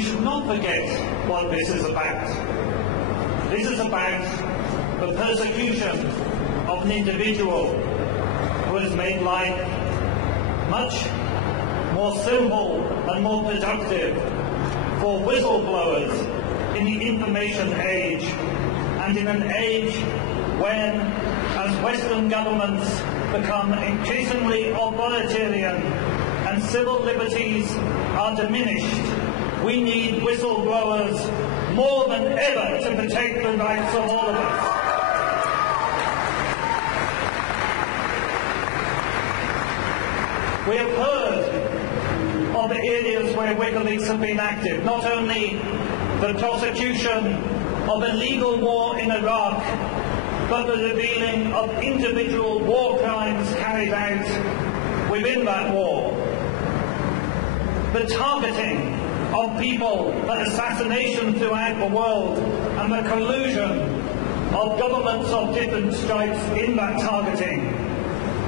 we should not forget what this is about. This is about the persecution of an individual who has made life much more simple and more productive for whistleblowers in the information age, and in an age when, as Western governments become increasingly authoritarian and civil liberties are diminished, we need whistleblowers more than ever to protect the rights of all of us. We have heard of the areas where WikiLeaks have been active, not only the prosecution of illegal war in Iraq, but the revealing of individual war crimes carried out within that war. The targeting of people, the assassination throughout the world, and the collusion of governments of different stripes in that targeting.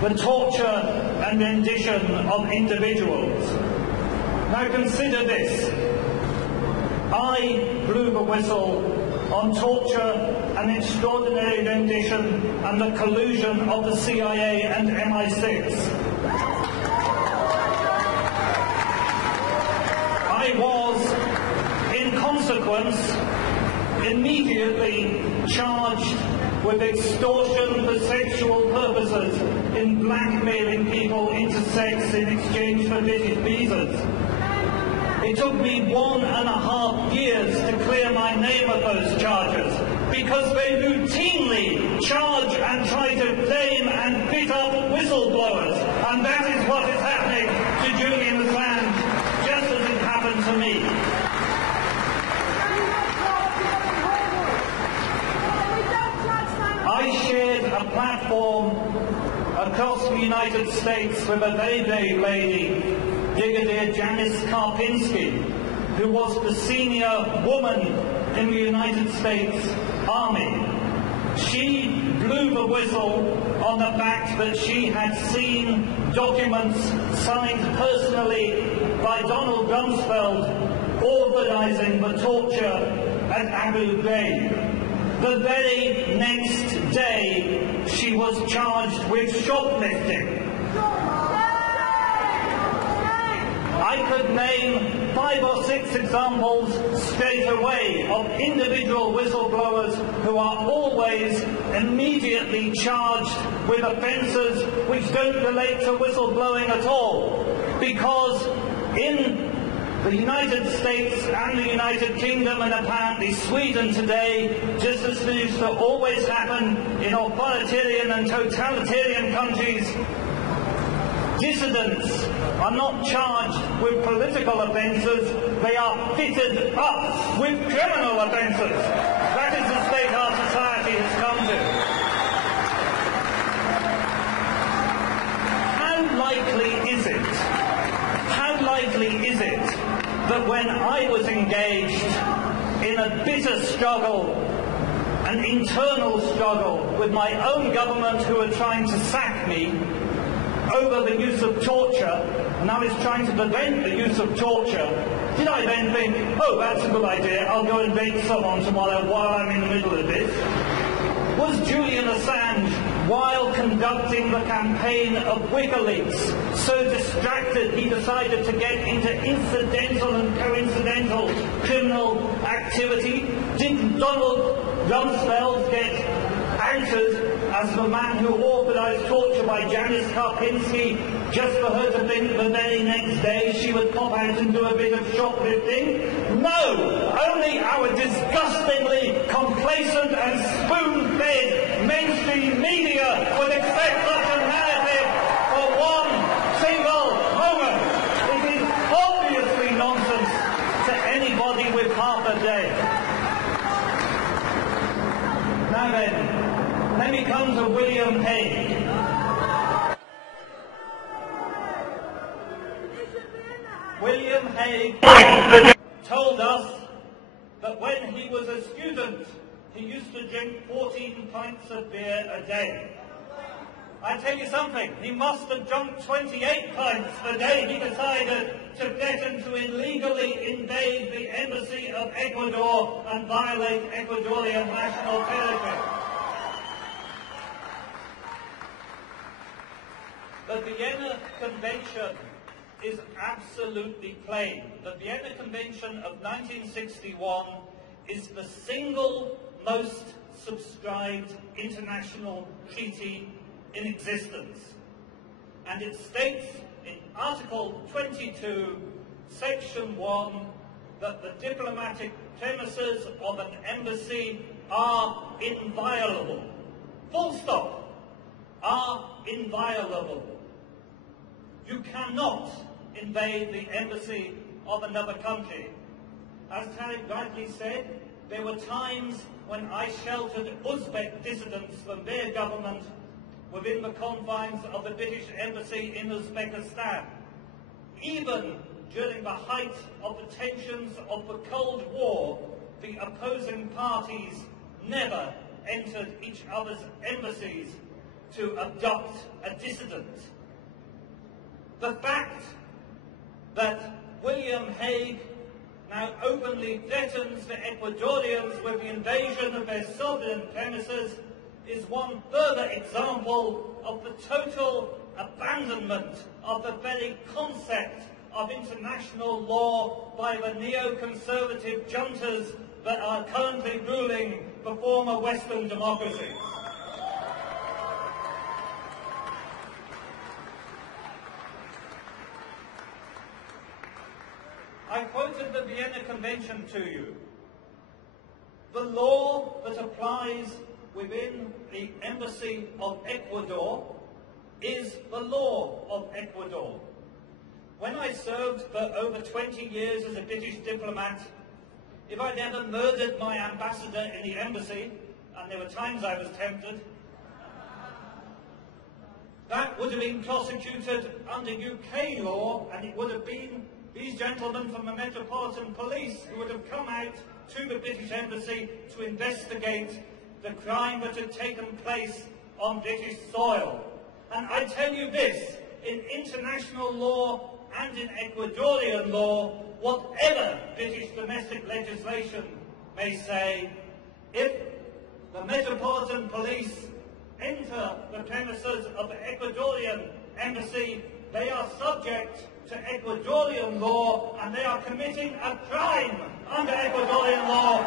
The torture and rendition of individuals. Now consider this. I blew the whistle on torture and extraordinary rendition and the collusion of the CIA and MI6. I was, in consequence, immediately charged with extortion for sexual purposes in blackmailing people into sex in exchange for visas. It took me 1.5 years to clear my name of those charges, because they routinely charge and try to blame and beat up whistleblowers, and that is what is happening to Julian Assange, just as it happened to me. I shared a platform across the United States with a very brave lady, Brigadier Janice Karpinski, who was the senior woman in the United States Army. She blew the whistle on the fact that she had seen documents signed personally by Donald Rumsfeld authorizing the torture at Abu Ghraib. The very next day, she was charged with shoplifting. I could name 5 or 6 examples straight away of individual whistleblowers who are always immediately charged with offences which don't relate to whistleblowing at all, because in the United States and the United Kingdom, and apparently Sweden today, just as used to always happen in authoritarian and totalitarian countries, dissidents are not charged with political offences, they are fitted up with criminal offences. That is the state our society has come to. How likely is it that when I was engaged in a bitter struggle, an internal struggle with my own government who were trying to sack me over the use of torture, and I was trying to prevent the use of torture, did I then think, oh, that's a good idea, I'll go and rape someone tomorrow while I'm in the middle of this? Was Julian Assange, while conducting the campaign of WikiLeaks, so distracted he decided to get into incidental and coincidental criminal activity? Did Donald Rumsfeld get outed as the man who authorised torture by Janice Karpinski just for her to think the very next day she would pop out and do a bit of shoplifting? No! Only our disgustingly complacent and spoon-fed mainstream media would accept such a narrative for one single moment. It is obviously nonsense to anybody with half a day. Now then, let me come to William Hague. William Hague told us that when he was a student, he used to drink 14 pints of beer a day. I tell you something, he must have jumped 28 times the day he decided to threaten to illegally invade the embassy of Ecuador and violate Ecuadorian national territory. The Vienna Convention is absolutely plain. The Vienna Convention of 1961 is the single most subscribed international treaty in existence. And it states in Article 22, Section 1, that the diplomatic premises of an embassy are inviolable. Full stop. Are inviolable. You cannot invade the embassy of another country. As Tariq rightly said, there were times when I sheltered Uzbek dissidents from their government within the confines of the British Embassy in Uzbekistan. Even during the height of the tensions of the Cold War, the opposing parties never entered each other's embassies to abduct a dissident. The fact that William Hague now openly threatens the Ecuadorians with the invasion of their sovereign premises is one further example of the total abandonment of the very concept of international law by the neoconservative juntas that are currently ruling the former Western democracies. I quoted the Vienna Convention to you. The law that applies within the Embassy of Ecuador is the law of Ecuador. When I served for over 20 years as a British diplomat, if I'd ever murdered my ambassador in the embassy, and there were times I was tempted, that would have been prosecuted under UK law, and it would have been these gentlemen from the Metropolitan Police who would have come out to the British Embassy to investigate the crime that had taken place on British soil. And I tell you this, in international law and in Ecuadorian law, whatever British domestic legislation may say, if the Metropolitan Police enter the premises of the Ecuadorian embassy, they are subject to Ecuadorian law and they are committing a crime under Ecuadorian law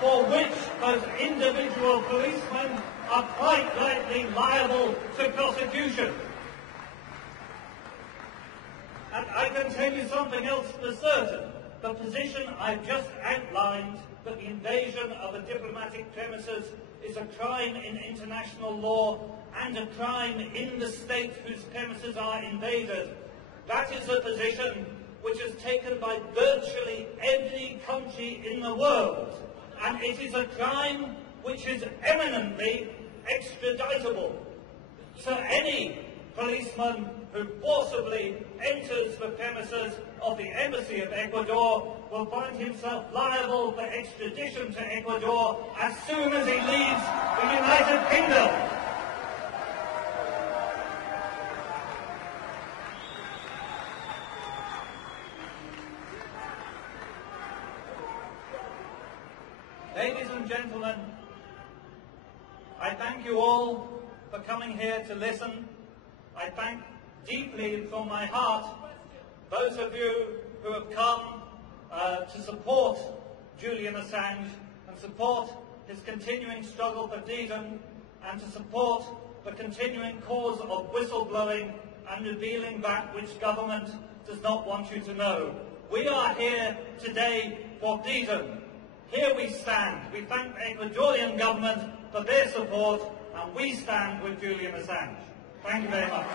for which those individual policemen are quite rightly liable to prosecution. And I can tell you something else for certain. The position I've just outlined, that the invasion of a diplomatic premises is a crime in international law and a crime in the state whose premises are invaded, that is a position which is taken by virtually every country in the world. And it is a crime which is eminently extraditable. So any policeman who forcibly enters the premises of the Embassy of Ecuador will find himself liable for extradition to Ecuador as soon as he leaves the United Kingdom. Ladies and gentlemen, I thank you all for coming here to listen. I thank deeply from my heart those of you who have come to support Julian Assange and support his continuing struggle for freedom and to support the continuing cause of whistleblowing and revealing that which government does not want you to know. We are here today for freedom. Here we stand. We thank the Ecuadorian government for their support, and we stand with Julian Assange. Thank you very much.